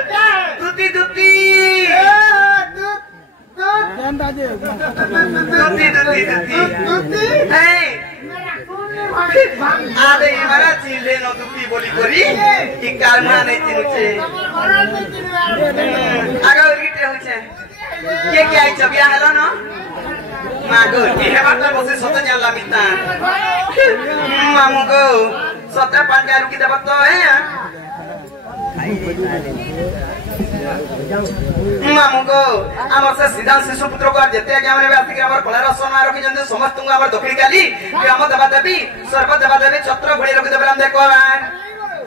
दुती दुती दुती दुती दुती हे आदे हमारा चिल्ले न दुती बोली करी कि कालमा नहीं चिनुचे आगे उर्गिटे होचे के क्या आई चबिया हेलो न मागो की हेबार तो बसे सते जानला मिता मामू को सते 5000 रुपया देबत तो है मामू को आमर से सीधा शिशु पुत्र को जेते आगे हमरे व्यक्ति के हमर कला रसन मारो कि जंदे समस्त तुंगा हमर दखिल काली ग्राम देवा देवी सर्व देवा देवी छत्र घोड़ी रखि देबलाम देखो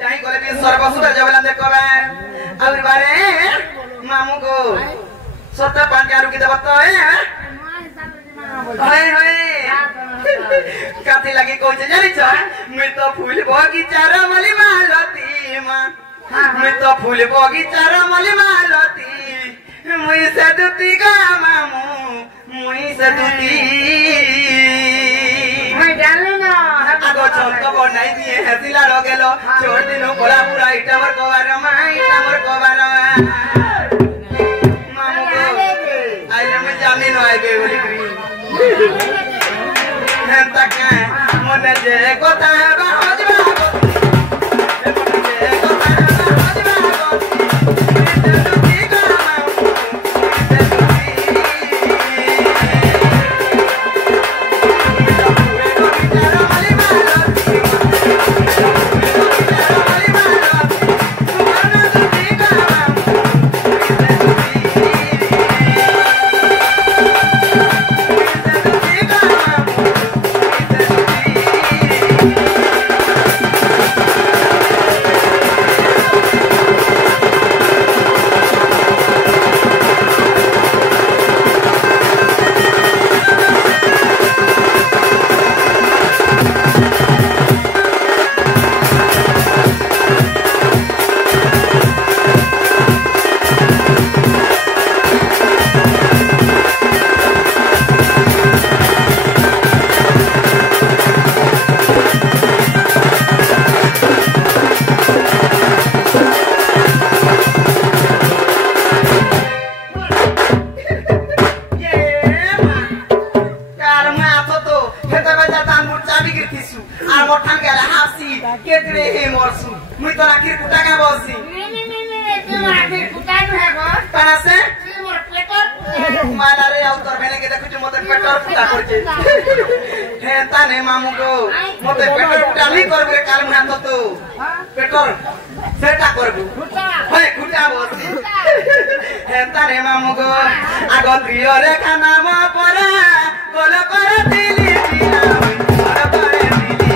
जाई गले भी सर्व सुर जबलाम देखो और बारे मामू को सते 5000 रुपया देबत तो है हाय हाय काथी लगी कोचे जानी छ मैं तो फूल बगीचा रे मली मालती मां मैं तो फूल बगीचा रे मली मालती मुई से दुती गा मामू मुई से दुती मैं जानले ना आगो छंत बनाई दिए हसिला रो गेलो छोड़ दिनो कोला पूरा इटा मोर कोबार माई इटा मोर कोबार मामू आइले मैं जानी न आइबे बोली हेंता के मने जे कोता बा होजबा मामू को मते पेटर टाली करबे काल मुना तो पेटर सेटा करबू होय खुटा बसी हेता रे मामू को आगो प्रिय रे खाना म परा गोल कर दिली दिला और करे दिली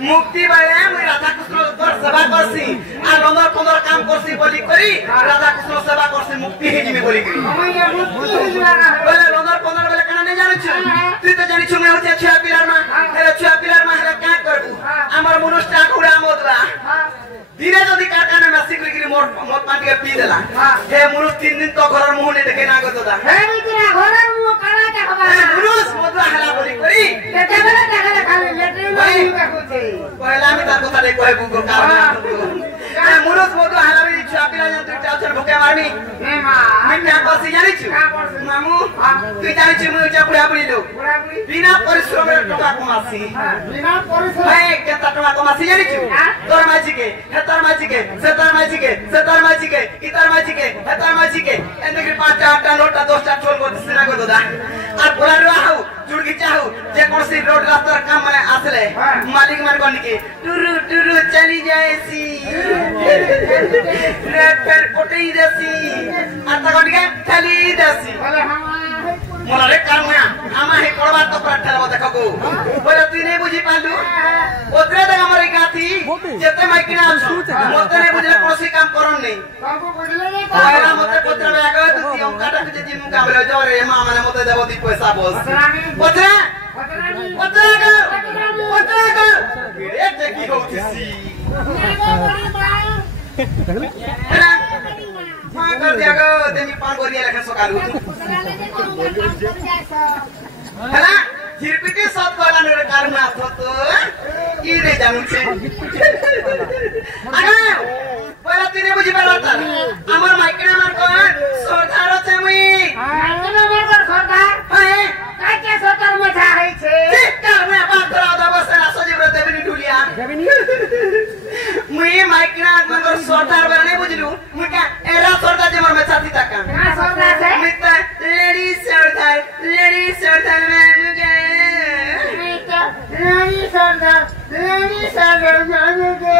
मुक्ति बेले मुई राधा कृष्ण सेवा करसी आ लंदर पंदर काम करसी बोली करी राधा कृष्ण सेवा करसी मुक्ति हे जिमे बोली करी बोले लंदर पंदर बेले कना नै जानु छु तू तो जानि छु मैं होते छुआ पिलार मा हेरे छुआ पिलार मा हेरे का करबू हमर मनुष्य गुड़ा मोदला दिने जदि कारखाना में सिकरी गिरी मोर मत पानी के पी देला हे मुरुस 3 दिन तो घर मुंह ने देखे ना गतदा हे मित्रा घर मुंह काला का खबर हे मुरुस मोदला हला बोली करी लेटे बेले टाका खाली लेटे नहीं का कुछ पहला में तार কথা नहीं कहबू गो कारण हे मुरुस मोदला हला बोली छुआ पिला जन तू चाचर भूखे मारनी हे मां मैं क्या करसी जानि छु मामू तू जानि छु मुई जा बुढ़ा बुढ़ी लो बिना परिश्रम रे टका कमासी बिना परिश्रम हे केता टका कमासी जानि छु तोर माजी के तार माजी के सतार माजी के सतार माजी के इतार माजी के हतार माजी के एंदे 5 8 नोटा 10 टा छोल को सिना को ददा আর পোলারো আহু জুড়গি চাহু যে কোনসি রোড রাস্তার কাম মানে আসলে মালিক মান কোন কি টুরু টুরু চলি যায়সি রে ফের পটেই দেসি আর তা কোন কে খালি দেসি বলে মোলা রে কারমা আমা হে করবা তো প্রাঠেলা দেখো বলে তুই নেই বুঝি পালু ওতরে দেখ আমার গাথি যেতে মাইকিনা আনছো মতে নেই বুঝলে কোনসি কাম করন নেই বাবু বুঝলে রে ওরা মতে পত্র বে আগে তুই অঙ্কাটা যে জিম কাম বলে জরে মা মানে মতে দেব দি পয়সা বস পত্র পত্র পত্র রে কি হউছিস হ্যাঁ মা কর দিয়া গো তেমি পান গনিয়া লেখা সকালু হ্যাঁ झिरपिटी सब गलानो रे कारमा थतो ई रे जानुछे आगा पहिला तिने बुझी पारता हमर माइकना मार को सरदार छे मुई माइकना मार को सरदार हे काके सरदार मछा है छे कारमा बात करा द बसना सजीव रे देबनी ढुलिया मुई माइकना मार को सरदार बने नहीं बुझलु मुई का एरा सरदार जे मोर में छाती तका हां सरदार छे मिता लेडी सरदार में मुगे लेडी सरदार जाने दे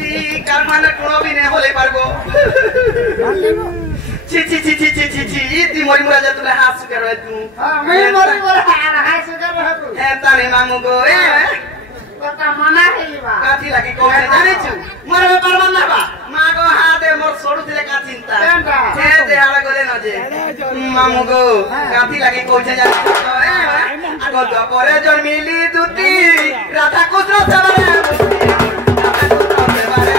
ई कारमाने कोनो भी नहीं होले पारबो ची ची ची ची ची ची ची ती मोरी मुरा जा तुले हाथ सुकर रे तू हां मैं मोरी बोला हाथ सुकर रह तू ए ताने मामू गो ए कता मना हेलिबा काठी लागी कोने जाने छु मोर व्यापार बंद बा मागो हाथे मोर सोडु दिले का चिंता ए दे आला गोले न जे मामू गो काठी लागी कोने जाने ए आगो तो परे जन मिली दुती राधा कुत्र सवारे राधा कुत्र सवारे